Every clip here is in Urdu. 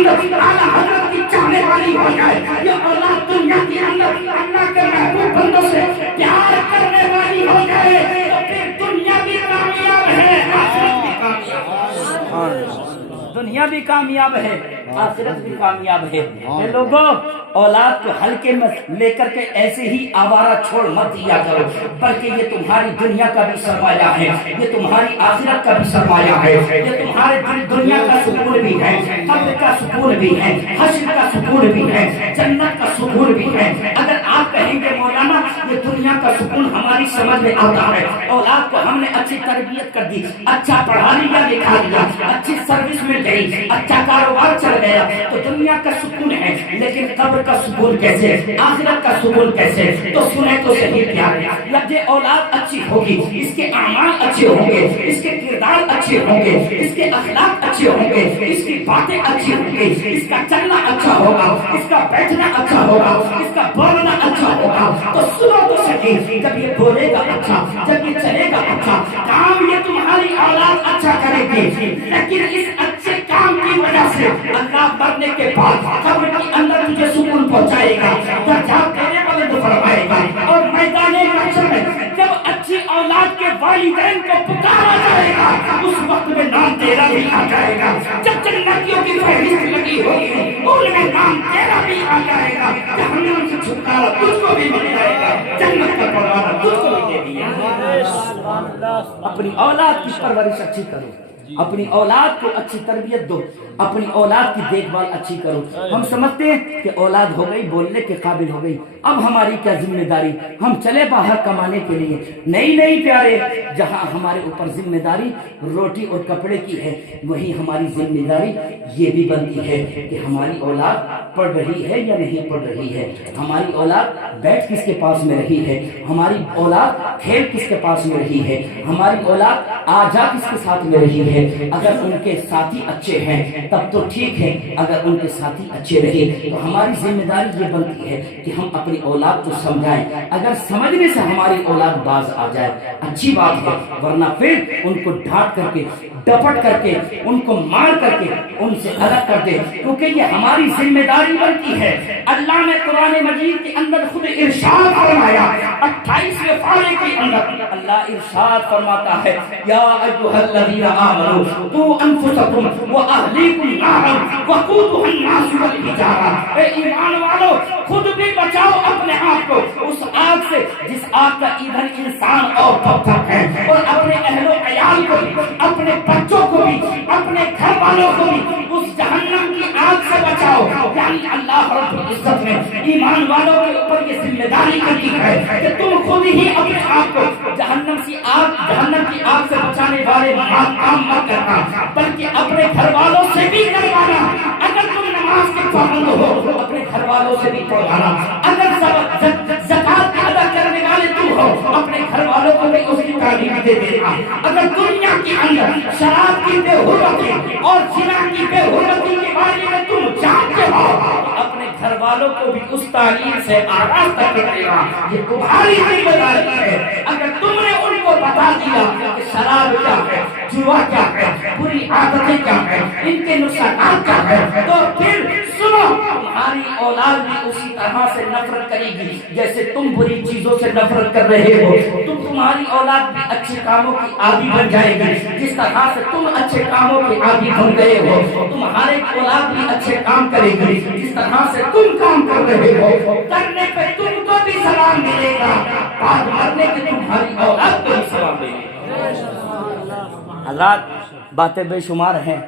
اندر اعلیٰ حضرت کی چاہنے والی ہو جائے، یہ اولاد دنیا کے اندر اللہ کے محبوب بندوں سے پیار کرنے والی ہو جائے، تو پھر دنیا بھی کامیاب ہے، آخرت بھی کامیاب ہے۔ دنیا بھی کامیاب ہے، آخرت بھی کامیاب ہے۔ اے لوگوں، اولاد کو ہلکے میں لے کر کے ایسے ہی آوارہ چھوڑ مت دیا کرو، بلکہ یہ تمہاری دنیا کا بھی سرمایہ ہے، یہ تمہاری آخرت کا بھی سرمایہ ہے، یہ تمہارے دنیا کا سکون بھی ہے، قبر کا سکون بھی ہے، حشر کا سکون بھی ہے، جنت کا سکون بھی ہے۔ اگر آپ کہیں گے مولانا یہ دنیا کا سکون ہماری سمجھ میں آتا ہے، اولاد کو ہم نے اچھی تربیت کر دی، اچھا پڑھا لیا لکھا دیا، اچھی سروس مل گئی، اچھا کاروبار چل گیا، تو دنیا کا سکون ہے، لیکن قبر کا سکون کیسے، آخرت کا سکون کیسے؟ تو سنیں تو صحیح پیارے، جب یہ اولاد اچھی ہوگی، اس کے اعمال اچھے ہوں گے، اس کے کردار اچھے ہوں گے، اس کے اخلاق اچھے ہوں گے، اس کی باتیں اچھی ہوں گی، اس کا چلنا اچھا ہوگا، اس کا بیٹھنا اچھا ہوگا، اس کا بولنا اچھا ہوگا، تو سنو تو صحیح، جب یہ بولے گا اچھا، جب یہ چلے گا اچھا، کام یہ تمہاری اولاد اچھا کرے گی، لیکن اس اچھے کام کی وجہ سے اللہ مرنے کے بعد قبر کے اندر تجھے سکون پہنچائے گا، درجات تیرے بلند فرمائے گا، اور میدان محشر میں جب اچھی اولاد کے والدین کو پکارا جائے گا، اس وقت میں نام تیرا بھی آ جائے گا، جب جنتیوں کی فہرست لگی ہوگی ان میں نام تیرا بھی آ جائے گا، جہنم سے چھٹکارا تجھ کو بھی مل جائے گا، جنت کا پروانہ تجھ کو بھی دے دیا۔ اپنی اولاد کی پرورش اچھی کرو، اپنی اولاد کو اچھی تربیت دو، اپنی اولاد کی دیکھ بھال اچھی کرو۔ ہم سمجھتے ہیں کہ اولاد ہو گئی، بولنے کے قابل ہو گئی، اب ہماری کیا ذمہ داری، ہم چلے باہر کمانے کے لیے۔ نہیں نہیں پیارے، جہاں ہمارے اوپر ذمہ داری روٹی اور کپڑے کی ہے، وہی ہماری ذمہ داری یہ بھی بنتی ہے کہ ہماری اولاد پڑھ رہی ہے یا نہیں پڑھ رہی ہے، ہماری اولاد بیٹھ کس کے پاس میں رہی ہے، ہماری اولاد کھیل کس کے پاس میں رہی ہے، ہماری اولاد آ جا کس کے ساتھ میں رہی ہے۔ اگر ان کے ساتھی اچھے ہیں تب تو ٹھیک ہے، اگر ان کے ساتھی اچھے رہے تو ہماری ذمہ داری یہ بنتی ہے کہ ہم اپنی اولاد کو سمجھائیں، اگر سمجھنے سے ہماری اولاد باز آ جائے اچھی بات ہے، ورنہ پھر ان کو ڈانٹ کر کے، ڈپٹ کر کے، ان کو مار کر کے ان سے الگ کر دے، کیونکہ یہ ہماری ذمہ داری بنتی ہے۔ اللہ نے قرآن مجید کے اندر خود ارشاد فرمایا، 28ویں پارے کے اندر اللہ ارشاد فرماتا ہے، یا ایھا الذین آمنوا قوا انفسکم واہلیکم نارا وقودھا الناس والحجارہ، اے ایمان والو خود بھی بچاؤ اپنے آپ کو اس آگ سے جس آگ کا ایندھن انسان اور پتھر ہے، اور اپنے اہل و عیال کو بھی، اپنے بچوں کو بھی، اپنے گھر والوں کو بھی اس جہنم کی آگ سے بچاؤ۔ یعنی اللہ رب العزت نے ایمان والوں کے اوپر یہ ذمہ داری کر دی ہے کہ تم خود ہی اپنے آپ کو جہنم کی آگ سے بچانے والے کام مت کرنا، بلکہ اپنے گھر والوں سے بھی کروانا۔ اگر تم نماز کے پابند ہو تو اپنے گھر والوں سے بھی پڑھوانا، اگر زکات ادا کرنے والے تم ہو اپنے گھر والوں کو بھی اس کی تعلیم دے دینا۔ اگر دنیا کے اندر شراب کی بے حرمتی اور زنا کی بے حرمتی کے بارے میں تم جانتے ہو تو اپنے گھر والوں کو بھی اس تعلیم سے آراستہ کر دینا، یہ تمہاری ذمہ داری ہے۔ اگر تم نے ان کو بتا دیا کہ شراب کیا ہے، جوا کیا ہے، بری عادتیں کیا ہے، ان کے نقصانات کیا ہے، تو پھر سنو، تمہاری اولاد بھی اسی طرح سے نفرت کرے گی جیسے تم بری چیزوں سے نفرت کر رہے ہو۔ تمہاری اولاد بھی اچھے کاموں کی عادی بن جائے گی جس طرح سے تم اچھے کاموں کے عادی بن گئے ہو۔ تمہارے اولاد بھی اچھے کام کرے گی جس طرح سے تم کام کر رہے ہو، کرنے پہ تم کو بھی سلام ملے گا، بعد مرنے کے تمہاری اولاد کو بھی سلام ملے گا۔ حضرات، باتیں بے شمار ہیں،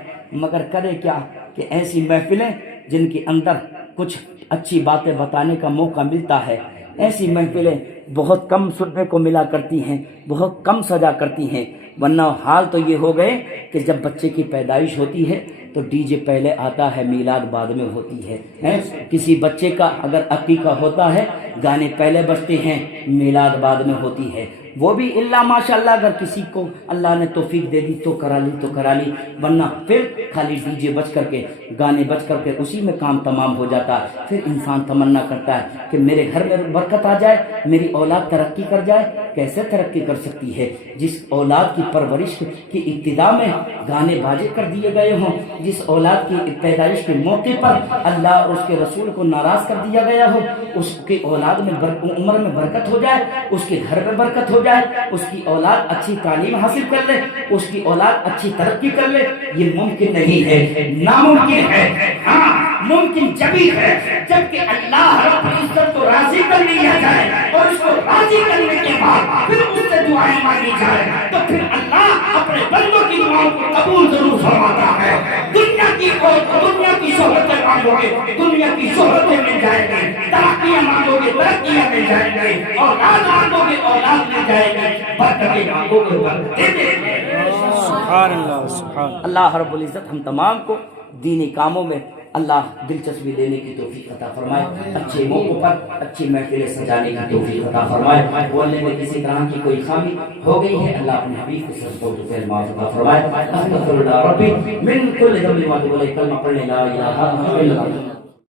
مگر کرے کیا کہ ایسی محفلیں جن کے اندر کچھ اچھی باتیں بتانے کا موقع ملتا ہے، ایسی محفلیں بہت کم سننے کو ملا کرتی ہیں، بہت کم سجا کرتی ہیں، ورنہ حال تو یہ ہو گئے کہ جب بچے کی پیدائش ہوتی ہے تو ڈی جے پہلے آتا ہے، میلاد بعد میں ہوتی ہے۔ کسی بچے کا اگر عقیقہ ہوتا ہے گانے پہلے بجتے ہیں، میلاد بعد میں ہوتی ہے، وہ بھی اللہ ماشاءاللہ اگر کسی کو اللہ نے توفیق دے دی تو کرا لی، ورنہ پھر خالی ڈی جے بج کر کے، گانے بج کر کے اسی میں کام تمام ہو جاتا ہے۔ پھر انسان تمنا کرتا ہے کہ میرے گھر میں برکت آ جائے، میری اولاد ترقی کر جائے۔ کیسے ترقی کر سکتی ہے؟ جس اولاد کی پرورش کی ابتدا میں گانے باجے کر دیے گئے ہوں، جس اولاد کی پیدائش کے موقع پر اللہ اور اس کے رسول کو ناراض کر دیا گیا ہو، اس کی اولاد میں عمر میں برکت ہو جائے، اس کے گھر میں برکت ہو جائے، اس کی اولاد اچھی تعلیم حاصل کر لے، اس کی اولاد اچھی ترقی کر لے، یہ ممکن نہیں ہے، ناممکن ہے۔ ہاں ممکن جبھی ہے جبکہ اللہ رب العزت کو راضی کر لیا جائے اور اس کو راضی کرنے کے بعد پھر اس سے دعائیں مانگی جائے، تو پھر اللہ اپنے بندوں کی دعاؤں کو قبول ضرور فرماتا ہے۔ دنیا کی شہرتیں مانگو گے، دنیا کی شہرتیں مل جائیں گی، ترقیاں مانگو گے، ترقیاں مل جائیں گی، اولاد مانگو گے، اولاد مل جائے گی، برکتیں مانگو گے، برکتیں مل جائیں گی۔ سبحان اللہ سبحان اللہ رب العزت ہم تمام کو دینی کاموں میں اللہ دلچسپی دینے کی توفیق عطا فرمائے، اچھے موقعوں پر اچھی محفلیں سجانے کی توفیق عطا فرمائے۔ بولنے میں کسی طرح کی کوئی خامی ہو گئی ہے، اللہ اپنے حبیب کے ساتھ تو پھر معاف عطا فرمائے۔ استغفر اللہ ربی من کل ذنب و اتوب الیہ، کلمہ پڑھنے لا الہ الا اللہ۔